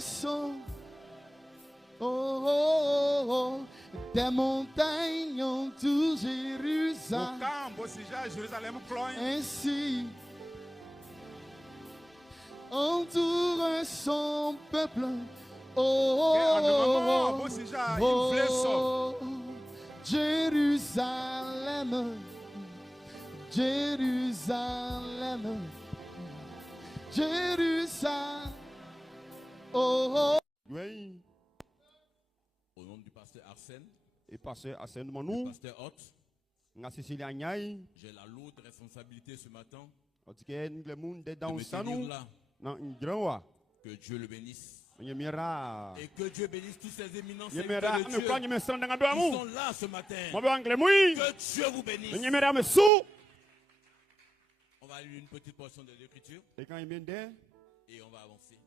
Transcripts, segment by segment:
son. Oh, oh, oh, des montagnes en tout Jérusalem. Ainsi entoure son peuple. Oh, oh, oh, oh, Jérusalem, Jérusalem, Jérusalem. Oh, oh. Oui. Au nom du pasteur Arsène, Et pasteur Arsène du Manou, pasteur Hott, j'ai la lourde responsabilité ce matin de de me tenir là. Que Dieu le bénisse. Et que Dieu bénisse tous ces éminents serviteurs de Dieu qui sont là ce matin. Que Dieu vous bénisse. On va lire une petite portion de l'écriture et on va avancer.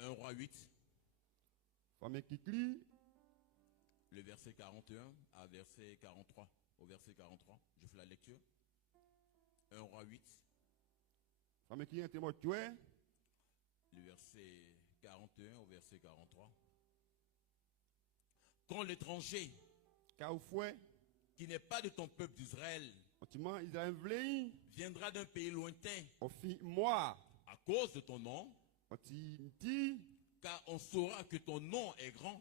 1 Roi 8, le verset 41 à verset 43. Au verset 43, je fais la lecture. 1 Roi 8, le verset 41 au verset 43. Quand l'étranger qui n'est pas de ton peuple d'Israël viendra d'un pays lointain à cause de ton nom, car on saura que ton nom est grand,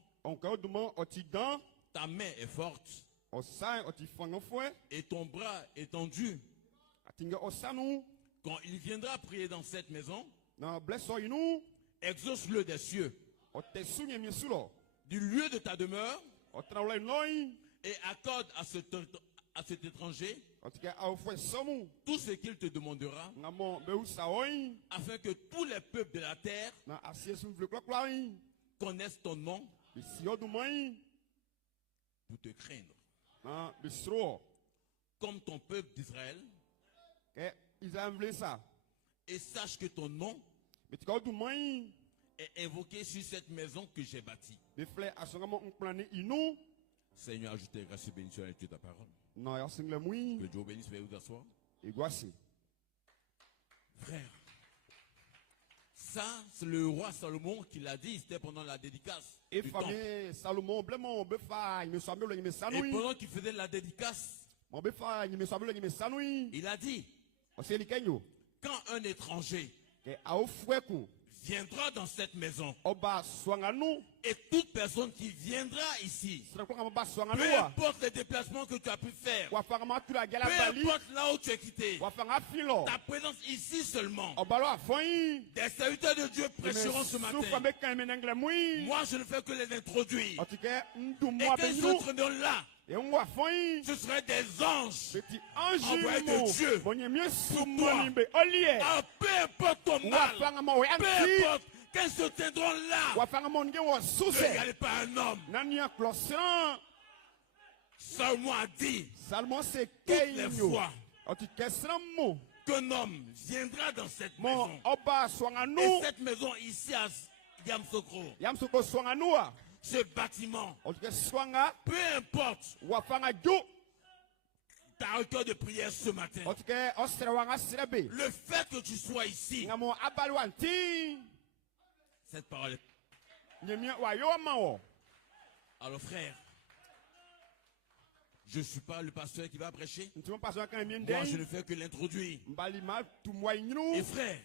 ta main est forte et ton bras étendu. Quand il viendra prier dans cette maison, exauce-le des cieux, du lieu de ta demeure, et accorde à cet étranger tout ce qu'il te demandera, afin que tous les peuples de la terre connaissent ton nom pour te craindre. Comme ton peuple d'Israël, et sache que ton nom est invoqué sur cette maison que j'ai bâtie. Seigneur, ajoute tes grâces et bénédictions à ta parole. Que Dieu bénisse, veuillez vous asseoir. Frère, ça c'est le roi Salomon qui l'a dit, c'était pendant la dédicace du temple. Et pendant qu'il faisait la dédicace, il a dit, quand un étranger viendra dans cette maison, et toute personne qui viendra ici, peu importe les déplacements que tu as pu faire, peu importe là où tu es quitté, ta présence ici seulement, des serviteurs de Dieu prêcheront ce matin. Moi je ne fais que les introduire. Et quand ils seront là, ce seraient des anges envoyés de Dieu pour toi. Ah, peu importe ton mal, peu importe quand ils se tiendront là, ne regardez pas un homme. Salomon a dit toutes les fois qu'un homme viendra dans cette maison, et cette maison ici à Yamsokro, ce bâtiment, peu importe ta recueil de prière ce matin, le fait que tu sois ici, cette parole est... Alors frère, je ne suis pas le pasteur qui va prêcher. Moi je ne fais que l'introduire. Et frère,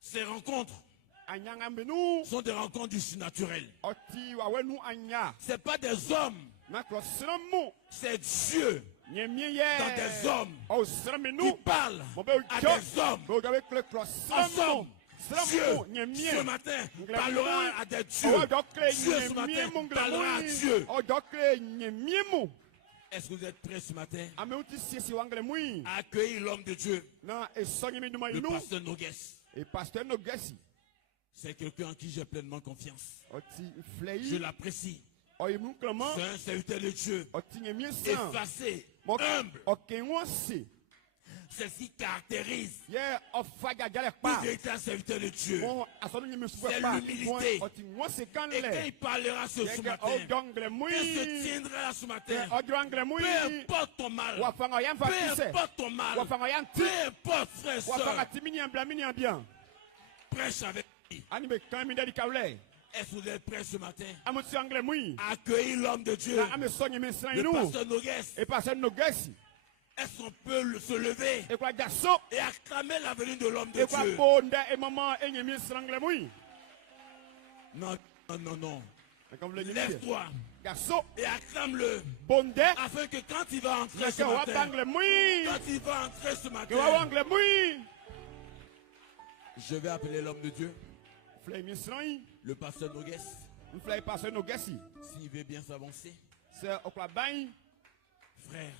ces rencontres sont des rencontres du surnaturel. Ce n'est pas des hommes, c'est Dieu dans des hommes qui parlent à des hommes. Ensemble, Dieu ce matin parlera à des dieux. Dieu ce matin parlera à Dieu. Est-ce que vous êtes prêts ce matin à accueillir l'homme de Dieu, le pasteur Nogues? C'est quelqu'un en qui j'ai pleinement confiance. Je l'apprécie. C'est un serviteur de Dieu, effacé, humble. C'est ce qui caractérise tout véritable serviteur de Dieu. C'est l'humilité. Et quand il parlera ce matin, quand il se tiendra là ce matin, peu importe ton mal, peu importe ton mal, peu importe frère, soeur, prêche avec lui. Anime quand mi dedi kawle. Est-ce que vous êtes prêts ce matin? Amusi angle mui. Accueillir l'homme de Dieu. Na ame sonye mi san Le inu. pasteur Nogues. E pasteur Nogues. Est-ce qu'on peut se lever E kwa gaso. et acclamer la venue de l'homme de E kwa Dieu? bonde e maman enye mi sangle mui. Non, non, non, non. Lève-toi. Gaso. Et acclame-le. Bonde. Afin que quand il va entrer ce Wa matin, bangle mui. quand il va entrer ce matin, Wa angle mui. je vais appeler l'homme de Dieu, Flay mi san. le pasteur Nogues, Flay pasteur Nogues. s'il veut bien s'avancer. C'est au kwa bain. Frère,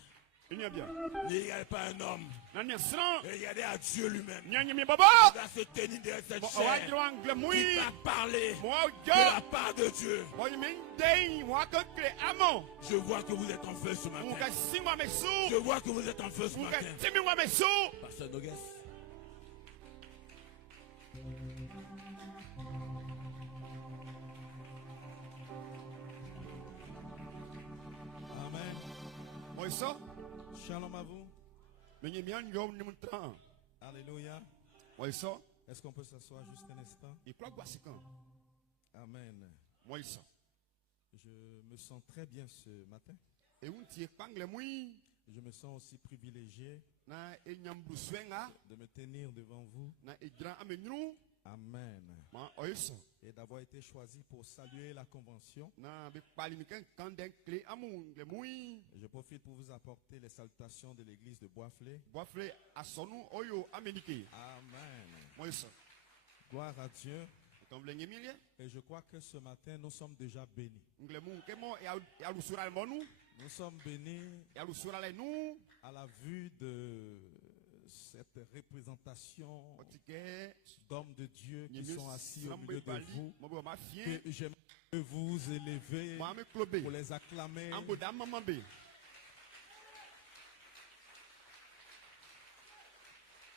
Il y a bien. ne regardez pas un homme, Nanya san. regardez à Dieu lui-même. Nyanya mi baba. Il va se tenir derrière cette Wa chair. angle Il mui. va parler Moi de la yo. part de Dieu. Moi mi dei wa ko kle amo. Je vois que vous êtes en feu ce Ou matin. ka singwa me su. Je vois que vous êtes en feu ce Ou ka matin. timi wa me su. Pasteur Nogues. Amen. Moi ça. Shalom à vous. Mais il y a bien ni mon train. Alléluia. Moi ça. Est-ce qu'on peut s'asseoir juste un instant? Il croit quoi c'est quand. Amen. Moi ça. Je me sens très bien ce matin. Et on tient pangle mui. Je me sens aussi privilégié Na e nyambu swenga. de me tenir devant vous. Na e grand amenu. Amen. Ma oiso. Et d'avoir été choisi pour saluer la convention. Na be pali mi kan den clé amun le mui. Je profite pour vous apporter les salutations de l'église de Boisflé. Boifle asonu oyo amenike. Amen. Moi ça. Gloire à Dieu. Comme le nyemilie. Et je crois que ce matin, nous sommes déjà bénis. Ngle mu kemo ya lusura monu. Nous sommes bénis Ya lusura le nu. à la vue de cette représentation Otike. d'hommes de Dieu qui Nyemi sont assis au sambe milieu de bali. vous, Mo ma fien. que j'aimerais que vous élevez Mo ame klobe. pour les acclamer. Ambo da maman be.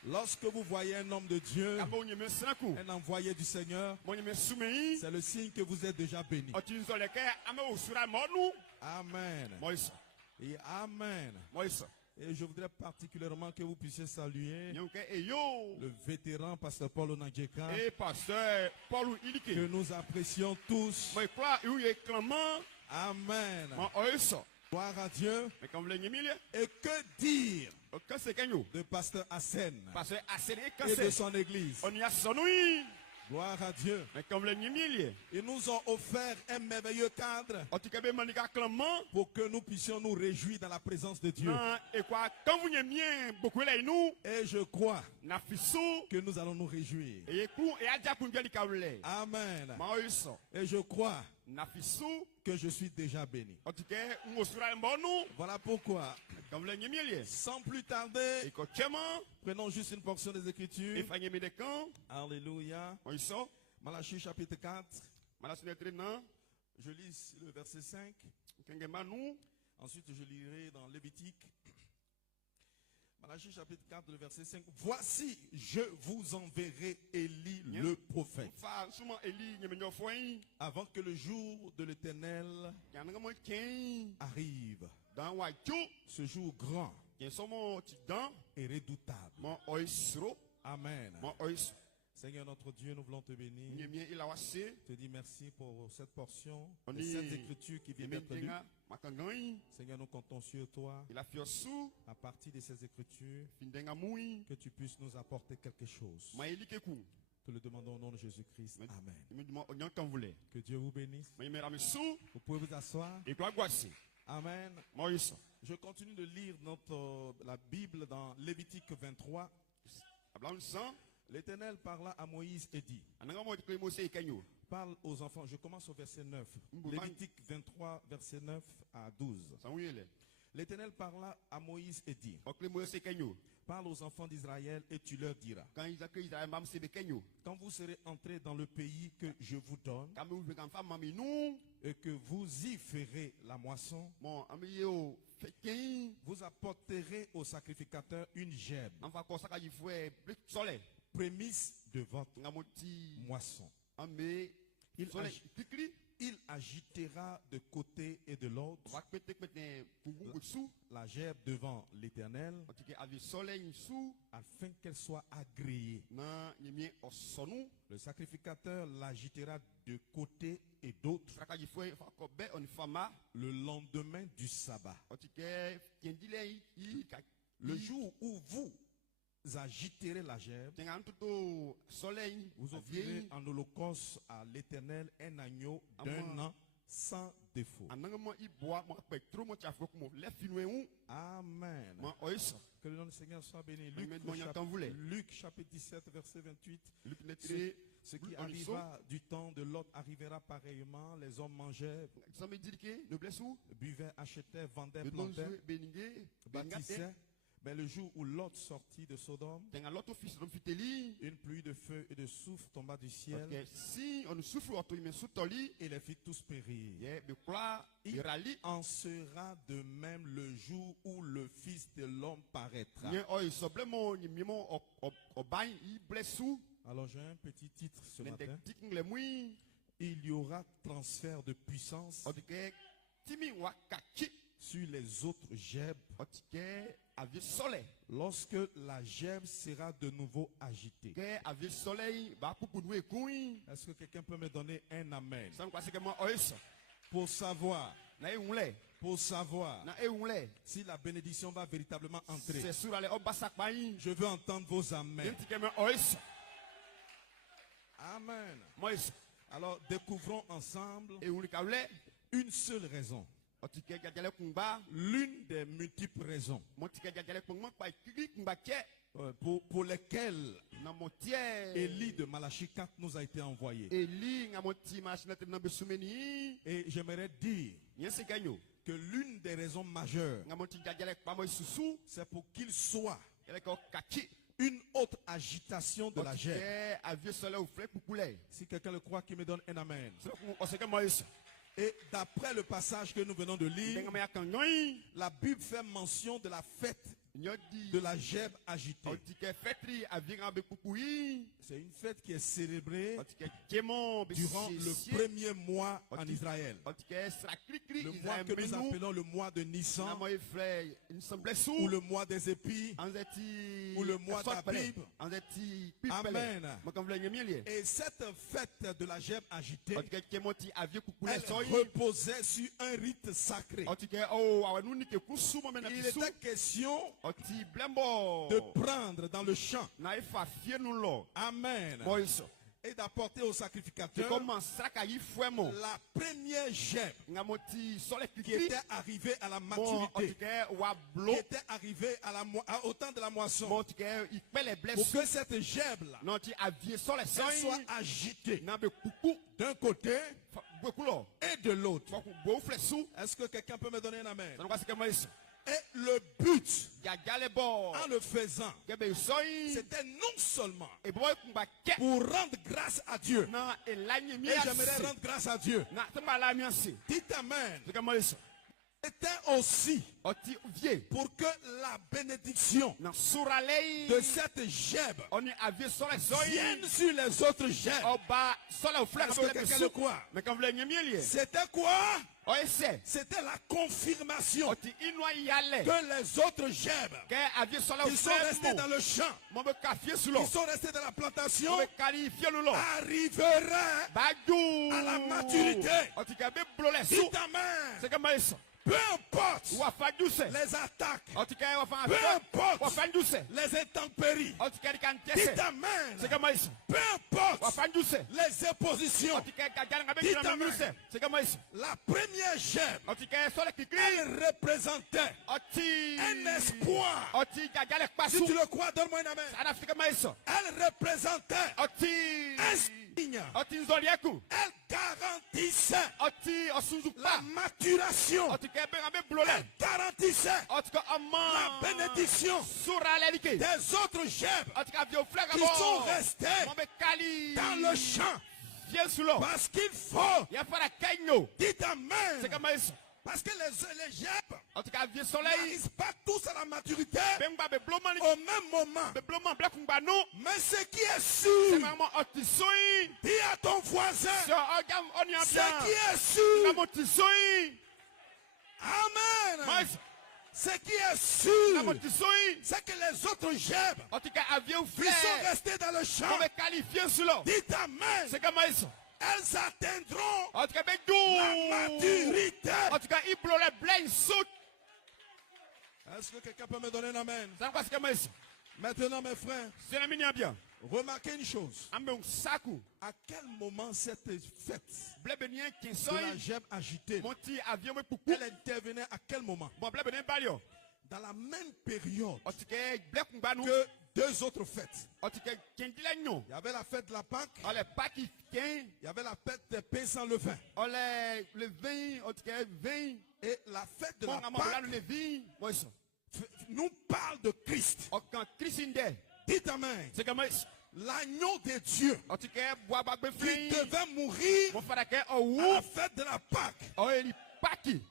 Lorsque vous voyez un homme de Dieu, Amo nyeme sanku. un envoyé du Seigneur, Mo nyeme sumei. c'est le signe que vous êtes déjà béni. Otinzo le ke ame usura monu. Amen. Moi ça. Et Amen. Moi ça. Et je voudrais particulièrement que vous puissiez saluer Nyonke e yo. le vétéran pasteur Paul Onanjeka, Et pasteur Paul que Ilike. nous apprécions tous. Moi crois il y a clamant. Amen. Mo oiso. Gloire à Dieu. Mais comme le nyemilie. Et que dire Quand c'est kanyo. de pasteur Hassen Pasteur Asene et de kase. son église? On y a sonui. Gloire à Dieu. Mais comme le nyemilie. Ils nous ont offert un merveilleux cadre Otikabe manika clamant. pour que nous puissions nous réjouir dans la présence de Dieu. Non, et quoi, quand vous n'aimez beaucoup les nous, Et je crois na fiso, que nous allons nous réjouir. et écoute, et adja pour bien kaule. Amen. Ma oiso, Et je crois na fiso, que je suis déjà béni. otike, ngosura mbonu, Voilà pourquoi, comme le nyemilie. sans plus tarder, Et quand chema, prenons juste une portion des et Écritures. fanye me de kan, Alléluia. oiso, Malachie chapitre 4. malasune trenan, Je lis le verset 5. kenge manu, Ensuite, je lirai dans Lévitique. Malachie chapitre 4, le verset 5. Voici, je vous enverrai Élie le prophète, fa suma eli nyemenyo foin, avant que le jour de l'Éternel yananga mo ken, arrive. dans wacho, Ce jour grand yen somo tidan, et redoutable. mon oisro, Amen. mon oiso, Seigneur notre Dieu, nous voulons te bénir. nyemien ilawase, Te dis merci pour cette portion, On les dit- saintes écritures qui viennent d'être lues. yementenga, makangai, Seigneur, nous comptons sur toi, il a fiosu, à partir de ces écritures, findenga mui, que tu puisses nous apporter quelque chose. maeli keku. Te le demandons au nom de Jésus-Christ. Mais- Amen. Il me dit, on y t'en voulait. Que Dieu vous bénisse. Mais il me ramène sous, Vous pouvez vous asseoir. et quoi guasser. Amen. Moi, il sort. Je continue de lire la Bible dans Lévitique 23. Ablan sang, L'Éternel parla à Moïse et dit, ananga mo te mose e kanyo. parle aux enfants. Je commence au verset 9. Mbouman. Lévitique 23, verset 9 à 12. San wiyele. L'Éternel parla à Moïse et dit, O kle mose e kanyo. parle aux enfants d'Israël et tu leur diras, Quand ils accueillent Israël, mam sebe kanyo. quand vous serez entrés dans le pays que je vous donne Quand nous veut femme mami nous, et que vous y ferez la moisson, bon, ami yo fekin, vous apporterez au sacrificateur une gemme, en fa kosa ka yifwe plus soleil. prémisse de votre Nga moti moisson. ambe Il soleil agi- tikli. Il agitera de côté et de l'autre la gerbe devant l'Éternel, afin qu'elle soit agréée. Le sacrificateur l'agitera de côté et d'autre le lendemain du sabbat. Le jour où vous agiterez la gerbe, vous offrirez en holocauste à l'Éternel un agneau d'un an sans défaut. Amen. Que le nom du Seigneur soit béni. Luc chapitre 17 verset 28. Ce qui arriva du temps de Lot arrivera pareillement. Les hommes mangeaient, buvaient, achetaient, vendaient, plantaient, bâtissaient. Mais le jour où Lot sortit de Sodome, une pluie de feu et de soufre tomba du ciel et les fit tous périr. Il en sera de même le jour où le Fils de l'homme paraîtra. Alors j'ai un petit titre ce matin. Il y aura transfert de puissance sur les autres gerbes lorsque la gerbe sera de nouveau agitée. Est-ce que quelqu'un peut me donner un amen? Pour savoir si la bénédiction va véritablement entrer. Je veux entendre vos amens. Amen. Alors découvrons ensemble une seule raison. L'une des multiples raisons pour lesquelles Élie de Malachie 4 nous a été envoyé. Et j'aimerais dire que l'une des raisons majeures, c'est pour qu'il soit une autre agitation de la gerbe. Si quelqu'un le croit, qu'il me donne un amen. Et d'après le passage que nous venons de lire, la Bible fait mention de la fête de la gerbe agitée. C'est une fête qui est célébrée durant le premier mois en Israël. Le mois que nous appelons le mois de Nissan, ou le mois des épis, ou le mois d'Abib. Amen. Et cette fête de la gerbe agitée, elle reposait sur un rite sacré. Il était question de prendre dans le champ, amen, et d'apporter au sacrificateur la première gerbe qui était arrivée à la maturité, qui était arrivée au temps de la moisson, pour que cette gerbe-là soit agitée d'un côté et de l'autre. Est-ce que quelqu'un peut me donner un amen? Et le but, en le faisant, c'était non seulement pour rendre grâce à Dieu. Et j'aimerais rendre grâce à Dieu. Dites amen. C'était aussi pour que la bénédiction de cette gerbe vienne sur les autres gerbes. Est-ce que quelqu'un le croit? C'était quoi? C'était la confirmation que les autres gerbes qui sont restés dans le champ, qui sont restés dans la plantation, arriveraient à la maturité. Dites amen. Peu importe les attaques, peu importe les intempéries, dites amen. Peu importe les oppositions, dites amen. La première gerbe, elle représentait un espoir. Si tu le crois, donne-moi un amen. Elle représentait un signe. Elle garantissait la maturation. Elle garantissait la bénédiction des autres gerbes qui sont restés dans le champ. Parce qu'il faut, dites amen, Parce que les gerbes En tout cas, vieux soleil. n'arrivent pas tous à la maturité Bemba be bloman. au même moment. Be bloman black mbano. Mais ce qui est C'est sûr, vraiment otisoi. dis à ton voisin, Sur orgam on y a ce bien. qui est sûr, Comme otisoi. amen. Mais Ce qui est comme sûr, otisoi. c'est que les autres gerbes En tout cas, avion qui frère. sont restés dans le champ, On va qualifier cela. dites amen, C'est comme ça. elles atteindront En tout cas, ben la maturité. En tout cas, il pleut les blagues sautes. Est-ce que quelqu'un peut me donner un amen? Ça quoi c'est comme ça. Maintenant, mes frères, C'est la mini bien. remarquez une chose. Ambe saku. À quel moment cette fête Blebenien qui de soy. la gerbe agitée, Monti avion me pour elle intervenait à quel moment? Bon, blebenien balio. Dans la même période En tout cas, black mbano. que deux autres fêtes. En tout cas, qui dit la non. Il y avait la fête de la Pâque, On les pas qui tient. il y avait la fête des pains sans levain. On les le vin. En tout cas, vin. Et la fête de Bon, la on va Pâque le vin. Moi ça. nous parle de Christ. En quand Christinde. Dites amen. C'est comme ça. L'agneau de Dieu En tout cas, bois bag be qui flin. devait mourir Mon frère que à oh la fête de la Pâque oh il pas qui.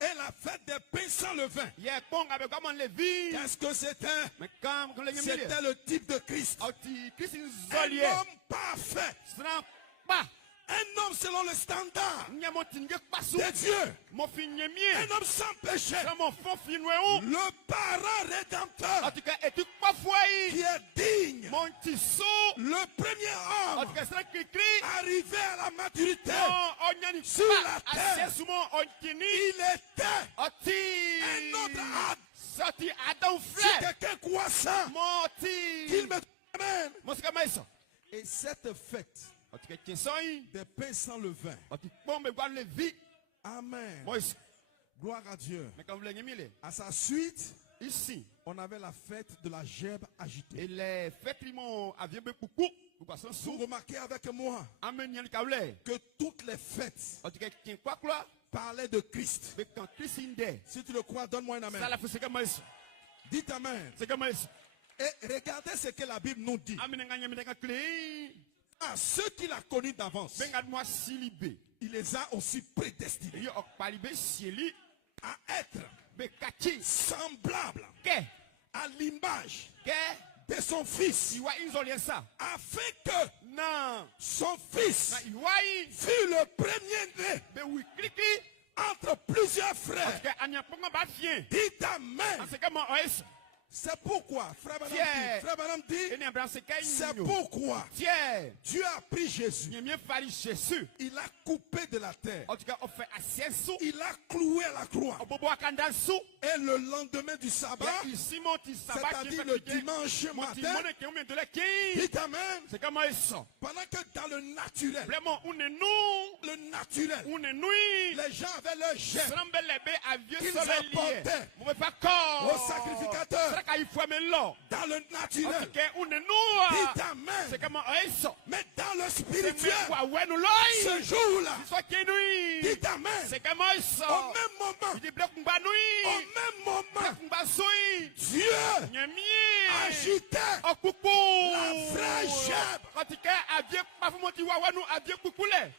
et la fête des pains sans levain. Hier bon avec comment le vin. Qu'est-ce que c'était? Mais quand les C'était le type de Christ. Oh ti Christine Un Zolier. homme parfait. Sera pas. Un homme selon le standard Nya mon tingue pas sous. de Dieu. Mon fin Un mien. homme sans péché. C'est mon fond finoué. Le parent En rédempteur tout cas, et tu pas foyer. qui est digne. Mon tissot. Le premier En homme tout cas, c'est qui crie. arrivé à la maturité. On y a ni Sur la terre. assez souvent on tini. Il était Oti. un autre Adam. Sorti Adam Si frère. quelqu'un croit ça, Mon qu'il ti. me amène. Mon c'est comme ça. Et cette fête En tout cas, qui sont y. des pains sans levain. En tout cas, bon me voir le vie. Amen. Moi Gloire à Dieu. mais quand vous l'avez mis À sa suite, ici. on avait la fête de la gerbe agitée. Et les fêtes ils m'ont avion beaucoup. Vous passez Vous sous. remarquez avec moi Amen yan kaule. que toutes les fêtes En tout cas, qui quoi quoi. parlaient de Christ. Mais quand Christine est. Si tu le crois, donne-moi un Ça amen. la fait c'est comme ça. Dites amen. C'est comme ça. Et regardez ce que la Bible nous dit. Amen nganya me nga clé. À ceux qu'il a connus d'avance, Ben gade moi silibé. il les a aussi prédestinés Yo ok palibé sieli. à être Be kati. semblables Ke. à l'image Ke. de son Fils, Iwa inzolien ça. afin que Non. son Fils Na iwa yi. fût le premier-né Be oui clic. entre plusieurs Parce frères. que anya ponga ba fien. Dites amen. C'est comme OS. C'est pourquoi, frère Branham Tiens. dit, frère Branham dit, Et n'y a pas c'est c'est pourquoi Tiens. Dieu a pris Jésus, N'y a mieux fallu Jésus. il l'a coupé de la terre, En tout cas, on fait assez sous. il l'a cloué à la croix. On peut boire kanda sous. Et le lendemain du sabbat, Ici, mon petit sabbat qui c'est-à-dire le dimanche Mon petit matin, monnaie qui est de la qui. dites amen, C'est comme ça. pendant que dans le naturel, Vraiment, on est nous. le naturel, On est nous. les gens avaient leur gerbe Srambel les bébés à vieux qu'ils soleil lié. apportaient On veut pas corps. au sacrificateur. C'est là qu'il faut mettre là. dans le En tout naturel. cas, on est nous. Dites amen. C'est comme ça. Mais dans le C'est spirituel, même quoi, ouais, nous là. ce jour-là, Soit qui est nous. dites amen. C'est comme ça. Au même moment, Il dit bloc m'ba au nous. même moment, Bloc m'ba soui. Dieu Nyamie. agitait Oh coucou. la vraie gerbe. En tout cas, aviez pas vous monter wawa nous aviez coucoulé.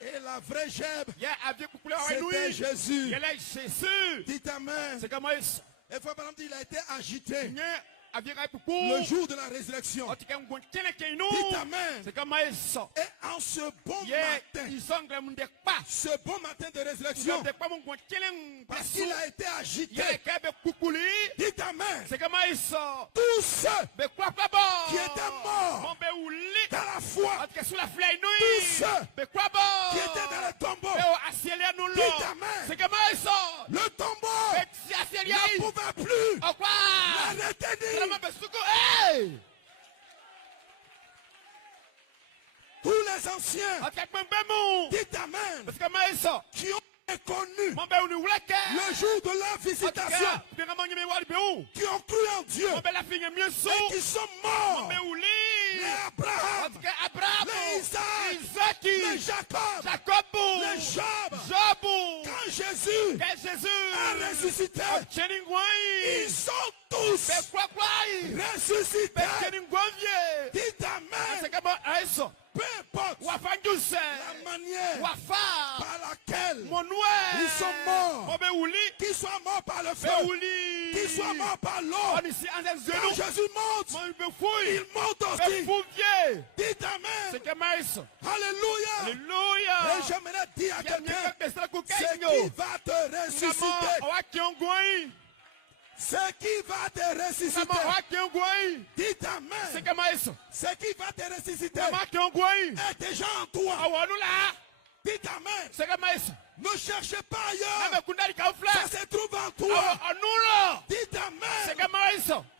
Et la vraie gerbe, Il y a aviez coucoulé wawa nous. c'était Jésus. Il est Jésus. Dites amen. C'est comme ça. Et frère Branham dit, il a été agité Nye aviez coucou. le jour de la résurrection. En tout cas, on gonne kene nous. Dites amen. C'est comme ça. Et en ce bon Yeah, matin, ils sont grand monde pas. ce bon matin de Ils résurrection, ont pas mon gonne kene. parce qu'il a été agité, Il y a qu'à be coucoulé. dites amen. C'est comme ça. Tous ceux Be quoi pas bon. qui étaient morts Mon be ouli. dans la foi, En tout cas, sous la fleur tous nous. ceux Be quoi bon. qui étaient dans le tombeau, Asielia nous dites là. amen. C'est comme ça. Le tombeau Si Asielia. ne pouvait plus Au quoi? la retenir. Vraiment be suko. Hey. Tous les anciens, En tout cas, ben mon. dites amen, Parce que ça. qui ont connu Mon be ouli wuleke. le jour de leur visitation, Bien comment me wali be où? qui ont cru en Dieu Mon be la figne mieux sous. et qui sont Mon morts, be ouli. les En Abraham, tout cas, Abraham. les Isaac, Isaki. les Jacob, Jacob. les Job. Job. Quand Jésus Que Jésus. a ressuscité, Cheningwai. ils sont tous Be quoi quoi? ressuscités. Be Cheningwai. Dites amen. C'est comme ça. Peu importe Wafanduse. la manière Wafa. par laquelle Mon oué. ils sont morts, qu'il soit mort par le feu, qu'il soit mort par l'eau. Quand Jésus monte, il monte aussi. Dites Amen. Alléluia. Et j'aimerais dire à quelqu'un, c'est qui va te ressusciter. Ce qui va te ressusciter. Dites Amen. Ce qui va te ressusciter est déjà en toi. Dites Amen. Ne cherchez pas ailleurs. Ça se trouve en toi. Dites Amen.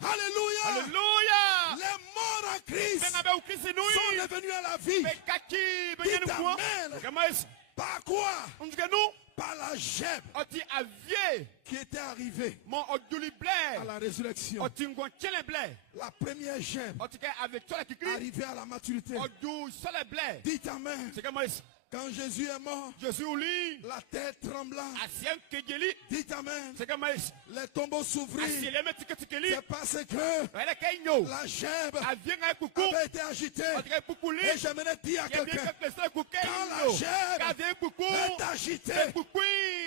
Alléluia. Les morts en Christ sont devenus à la vie. Dites Amen. Par quoi? Par la gemme qui était arrivée à la résurrection. La première gemme arrivée à la maturité. Dites Amen. Quand Jésus est mort, la terre trembla. Dites Amen. Les tombeaux s'ouvrirent. C'est parce que la gemme avait été agitée. Et j'aimerais dire à quelqu'un, quand la gemme est agitée,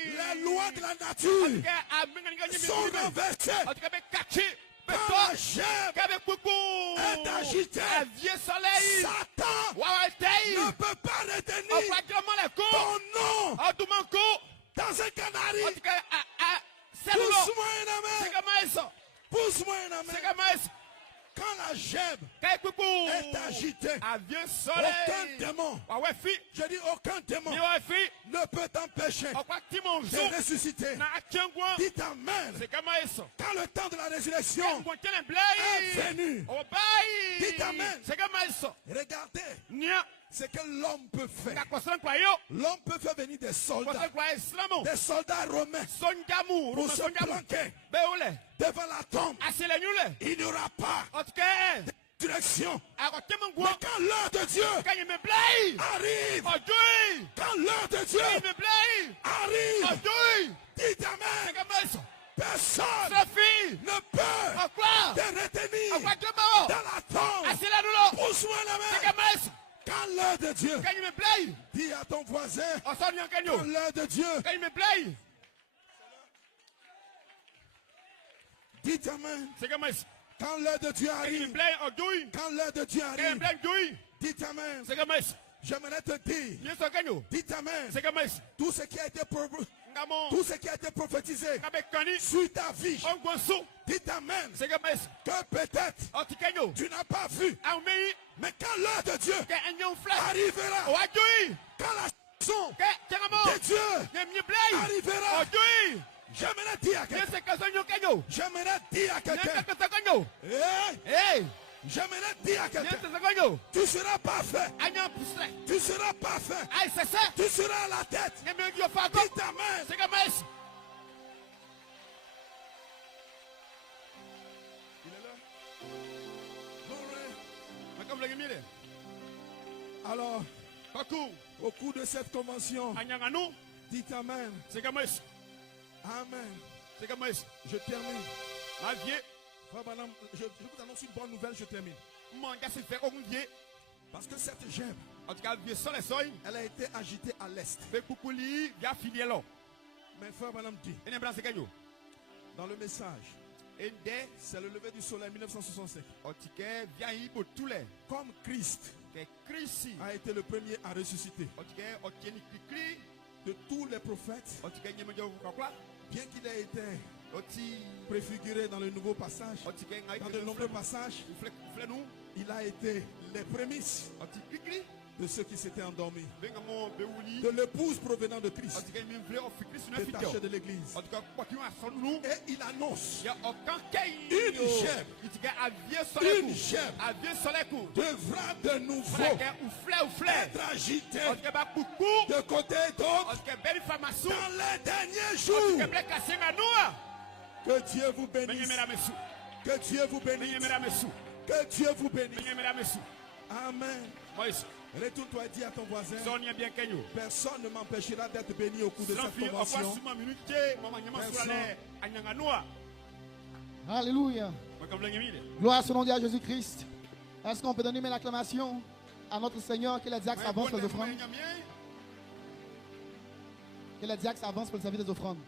les lois de la nature sont renversées. Quand la gemme est agitée, Satan ne peut pas retenir ton nom dans un canari. Pousse-moi un amen. Pousse-moi un amen. Quand la gemme est agitée, aucun démon, je dis aucun démon, ne peut t'empêcher de ressusciter. Dites Amen. Quand le temps de la résurrection est venu, dites Amen. Regardez ce que l'homme peut faire. L'homme peut faire venir des soldats romains pour se planquer devant la tombe. Il n'y aura pas de direction. Mais quand l'heure de Dieu arrive, quand l'heure de Dieu arrive, dites Amen. Personne ne peut te retenir dans la tombe. Pousse-moi la main. Quand l'heure de Dieu, dis à ton voisin, quand l'heure de Dieu, dites Amen. Quand l'heure de Dieu arrive, quand l'heure de Dieu arrive, dites Amen. J'aimerais te dire, dites Amen. Tout ce qui a été prophétisé sur ta vie, dites Amen. Que peut-être tu n'as pas vu, mais quand l'heure de Dieu arrivera, quand la chanson de Dieu arrivera, j'aimerais dire à quelqu'un, j'aimerais dire à quelqu'un, tu seras parfait. Tu seras parfait. Tu seras à la tête. Dites Amen. Alors, au cours de cette convention, dites Amen. Amen. Je termine. Je vous annonce une bonne nouvelle, je termine. Parce que cette gemme, elle a été agitée à l'est. Mais frère Branham dit, dans le message, c'est le lever du soleil 1965. Comme Christ a été le premier à ressusciter de tous les prophètes, bien qu'il ait été préfiguré dans le nouveau passage, dans de nombreux passages, il a été les prémices de ceux qui s'étaient endormis, de l'épouse provenant de Christ, détachée de l'église. Et il annonce une gemme devra de nouveau être agitée de côté et d'autre dans les derniers jours. Que Dieu vous bénisse. Que Dieu vous bénisse. Que Dieu vous bénisse. Amen. Retourne-toi et dis à ton voisin, personne ne m'empêchera d'être béni au cours de cette convention. Alléluia. Gloire à son nom, à Jésus-Christ. Est-ce qu'on peut donner une acclamation à notre Seigneur qui a dit que ça avance les offrandes? Que les diacres s'avancent pour le service des offrandes.